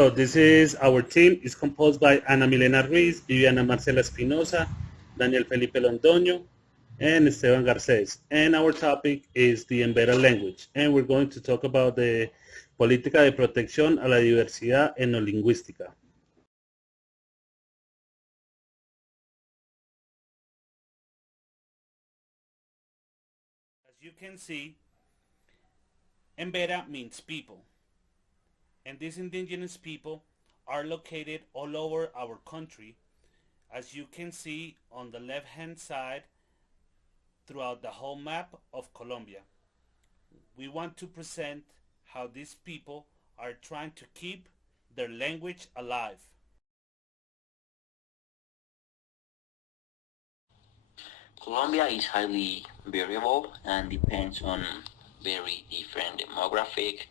So this is our team. It's composed by Ana Milena Ruiz, Viviana Marcela Espinosa, Daniel Felipe Londoño, and Esteban Garcés. And our topic is the embedded language. And we're going to talk about the política de protección a la diversidad etnolingüística. As you can see, embedded means people. And these indigenous people are located all over our country, as you can see on the left hand side throughout the whole map of Colombia. We want to present how these people are trying to keep their language alive. Colombia is highly variable and depends on very different demographic,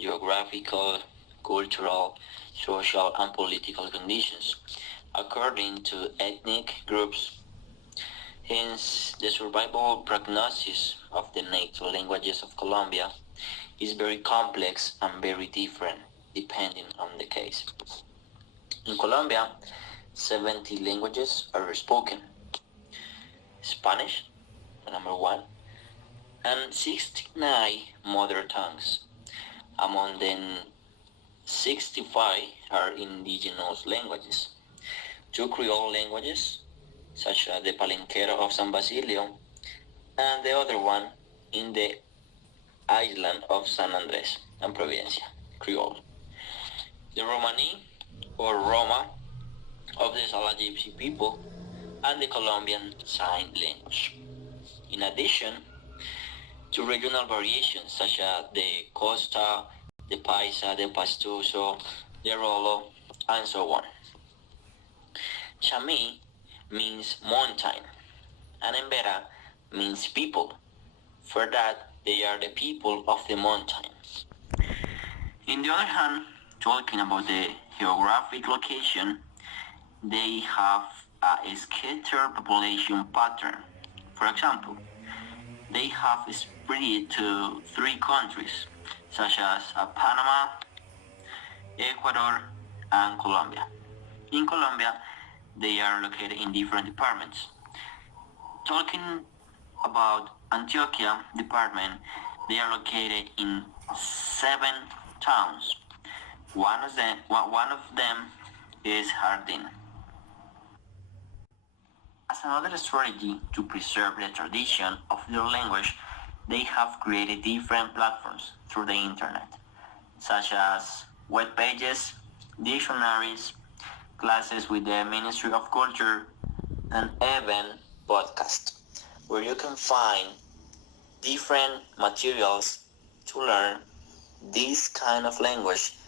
geographical, cultural, social, and political conditions, according to ethnic groups. Hence, the survival prognosis of the native languages of Colombia is very complex and very different depending on the case. In Colombia, 70 languages are spoken. Spanish, number one, and 69 mother tongues. Among them, 65 are indigenous languages. 2 Creole languages, such as the Palenquero of San Basilio, and the other one in the island of San Andres and Providencia, Creole. The Romani, or Roma, of the Sala Gypsy people, and the Colombian Sign Language. In addition to regional variations such as the Costa, the Paisa, the Pastuso, the Rolo, and so on. Chami means mountain, and Embera means people. For that, they are the people of the mountain. In the other hand, talking about the geographic location, they have a scattered population pattern. For example, they have spread to 3 countries, such as Panama, Ecuador, and Colombia. In Colombia, they are located in different departments. Talking about Antioquia department, they are located in 7 towns. One of them is Jardín. As another strategy to preserve the tradition of their language, they have created different platforms through the internet, such as web pages, dictionaries, classes with the Ministry of Culture, and even podcasts, where you can find different materials to learn this kind of language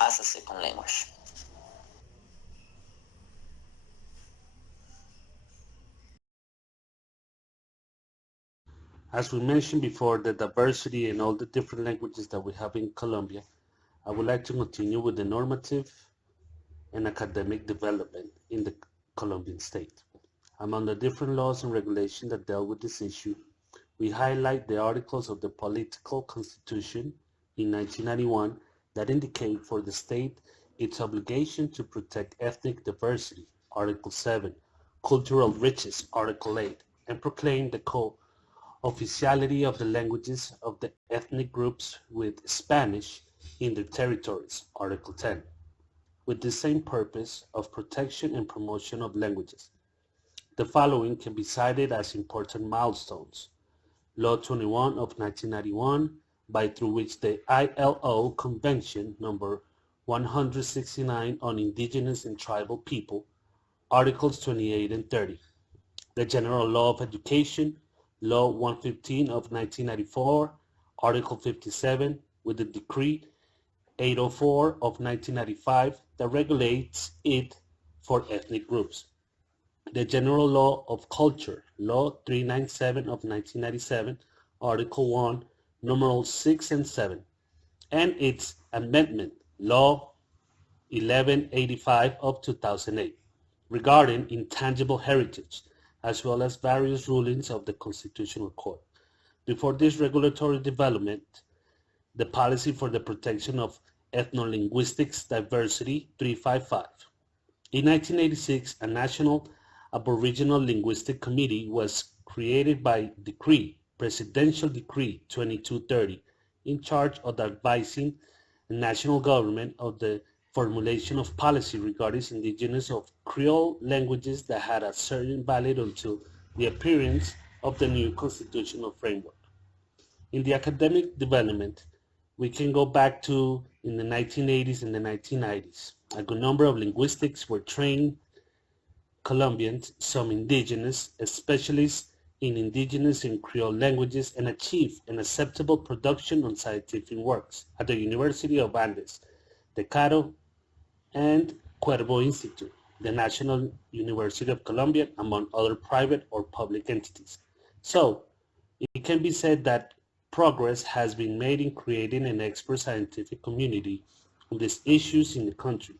as a second language. As we mentioned before, the diversity and all the different languages that we have in Colombia, I would like to continue with the normative and academic development in the Colombian state. Among the different laws and regulations that dealt with this issue, we highlight the articles of the Political Constitution in 1991 that indicate for the state its obligation to protect ethnic diversity, Article 7, cultural riches, Article 8, and proclaim the co-officiality of the languages of the ethnic groups with Spanish in their territories, Article 10, with the same purpose of protection and promotion of languages. The following can be cited as important milestones. Law 21 of 1991, by through which the ILO Convention number 169 on Indigenous and Tribal People, Articles 28 and 30. The General Law of Education, Law 115 of 1994, Article 57, with the Decree 804 of 1995 that regulates it for ethnic groups. The General Law of Culture, Law 397 of 1997, Article 1, numerals 6 and 7, and its amendment, Law 1185 of 2008, regarding intangible heritage, as well as various rulings of the Constitutional Court. Before this regulatory development, the policy for the protection of Ethnolinguistics Diversity 355. In 1986, a National Aboriginal Linguistic Committee was created by decree, Presidential Decree 2230, in charge of advising the national government of the formulation of policy regarding indigenous of Creole languages that had a certain valid until the appearance of the new constitutional framework. In the academic development, we can go back to in the 1980s and the 1990s. A good number of linguistics were trained Colombians, some indigenous, specialists in indigenous and Creole languages, and achieved an acceptable production on scientific works at the University of Andes, the Caro and Cuervo Institute, the National University of Colombia, among other private or public entities. So, it can be said that progress has been made in creating an expert scientific community on these issues in the country.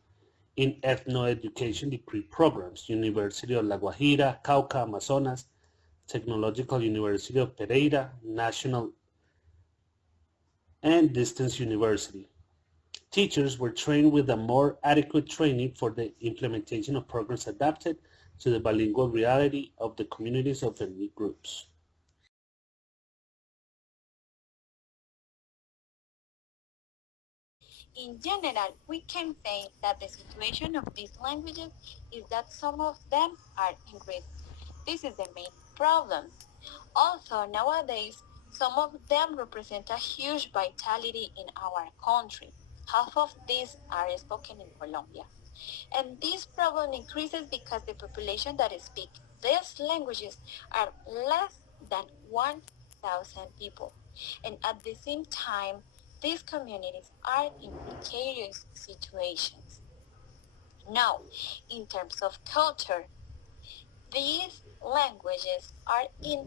In ethno-education degree programs, University of La Guajira, Cauca, Amazonas, Technological University of Pereira, National and Distance University. Teachers were trained with a more adequate training for the implementation of programs adapted to the bilingual reality of the communities of ethnic groups. In general, we can say that the situation of these languages is that some of them are in risk. This is the main problem. Also, nowadays, some of them represent a huge vitality in our country. Half of these are spoken in Colombia. And this problem increases because the population that speak these languages are less than 1,000 people. And at the same time, these communities are in precarious situations. Now, in terms of culture, these languages are in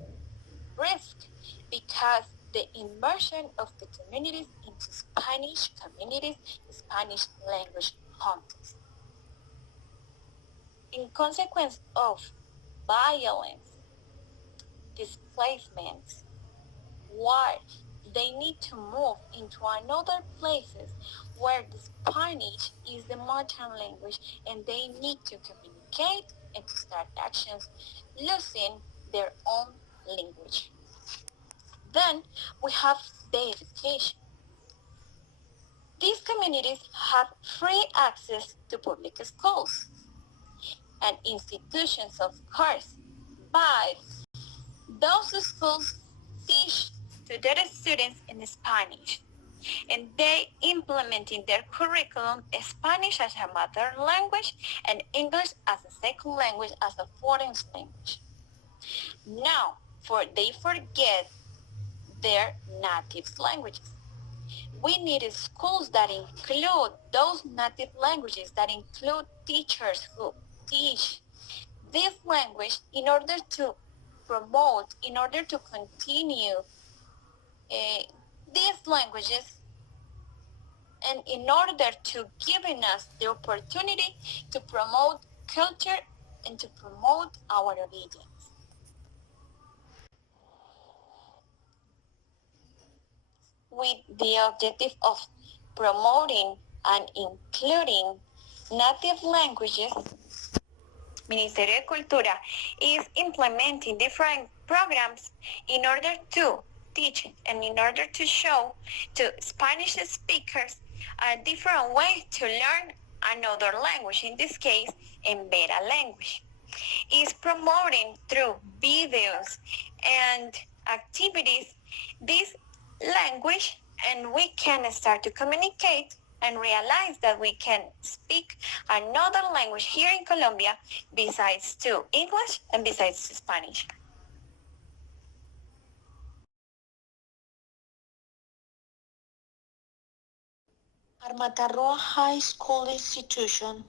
risk because the immersion of the communities into Spanish communities, Spanish language context. In consequence of violence, displacements, war, they need to move into another places where the Spanish is the mother language, and they need to communicate and to start actions losing their own language. Then we have the education. These communities have free access to public schools and institutions, of course, but those schools teach to their students in Spanish, and they implement in their curriculum Spanish as a mother language and English as a second language, as a foreign language. Now, they forget their native languages. We need schools that include those native languages, that include teachers who teach this language in order to promote, in order to continue these languages, and in order to giving us the opportunity to promote culture and to promote our obedience. With the objective of promoting and including native languages, Ministerio de Cultura is implementing different programs in order to teach and in order to show to Spanish speakers a different way to learn another language, in this case, Embera language. Is promoting through videos and activities this language, and we can start to communicate and realize that we can speak another language here in Colombia besides to English and besides Spanish. Armatarroa High School Institution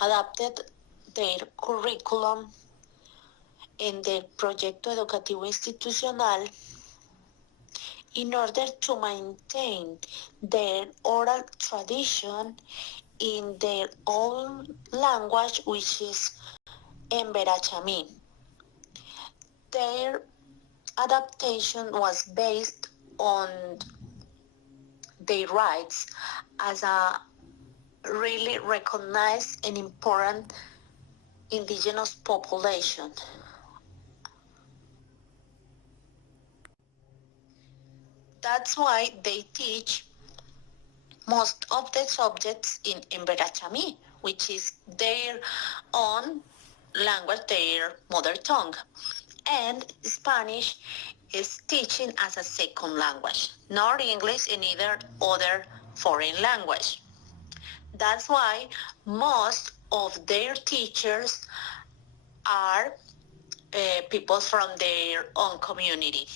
adapted their curriculum en their Proyecto Educativo Institucional in order to maintain their oral tradition in their own language, which is Emberachamí. Their adaptation was based on their rights as a really recognized and important indigenous population. That's why they teach most of the subjects in Emberachami, which is their own language, their mother tongue. And Spanish is teaching as a second language, not English and either other foreign language. That's why most of their teachers are people from their own community.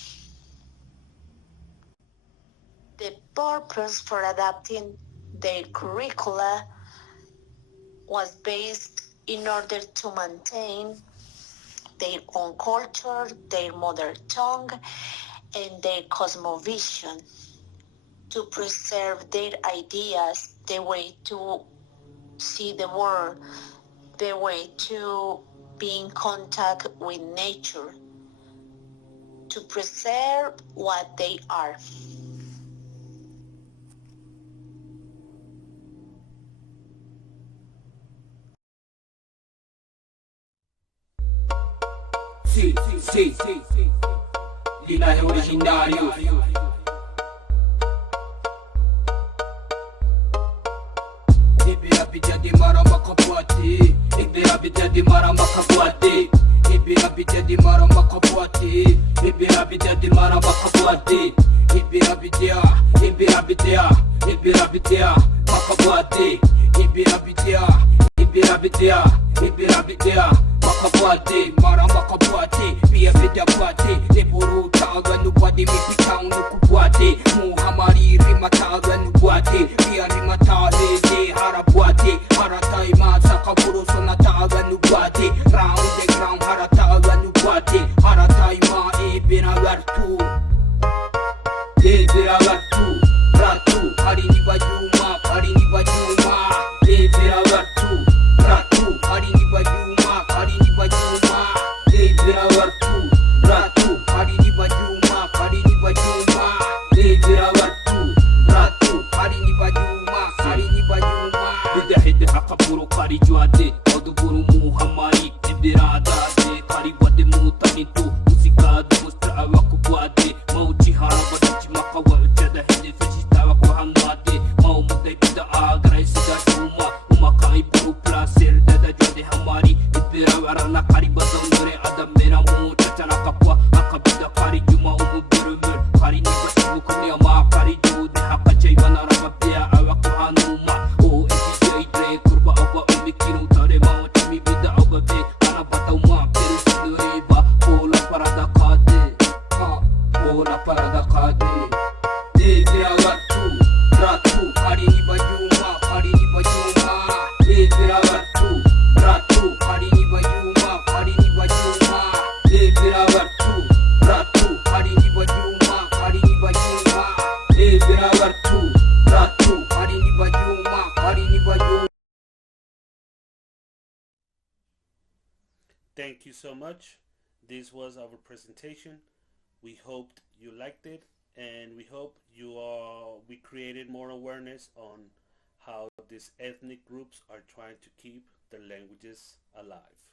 The purpose for adapting their curricula was based in order to maintain their own culture, their mother tongue, and their cosmovision, to preserve their ideas, the way to see the world, the way to be in contact with nature, to preserve what they are. Sí, sí, linaje originario. Ibira bija di mara makapwati, ibira bija di mara makapwati, ibira bija di mara makapwati, ibira bija di mara makapwati, ibira bija makapwati, ibira bija makapwati, mara makapwati, pia vida pwati, leburu taga nubadi mipikang nukupwati, muhamari rimataga nubwati, pia rimatale de harapwati, haratai masa kaburu sonataga nubwati, round the ground harataga nubwati, haratai ma ebina gartu, ratu, harini bajuma, ebina gartu, ratu, harini bajuma, ratu, harini bajuma, hida hida hakapuru kari juade, oduburu muhammari, ibirada de, kari wade mutanitu, musika de mustra awakubwade, mauchi haraba tichi makawa uchada hide feshita wakuhamade, mau mudai bida agrai sida chuma, umakai puru placer dada juade hamari, ibira warana kari bazondore adamera mu chachana kapwa, akabida kari juma umuburumer, kari nibasibu kunia ma kari jude hakachai wanaraba pia awakuhanuma, o ebijai dre kurba awa umikinu tare mau chimi bida ababe, anabata uma peru sinureba, pola parada kade, pola parada kade, ibira ratu, harini bajuma, ibira ratu, harini bajuma, ibira ratu, harini bajuma, ibira ratu, harini bajuma. Thank you so much. This was our presentation. We hoped you liked it, and we hope we created more awareness on how these ethnic groups are trying to keep their languages alive.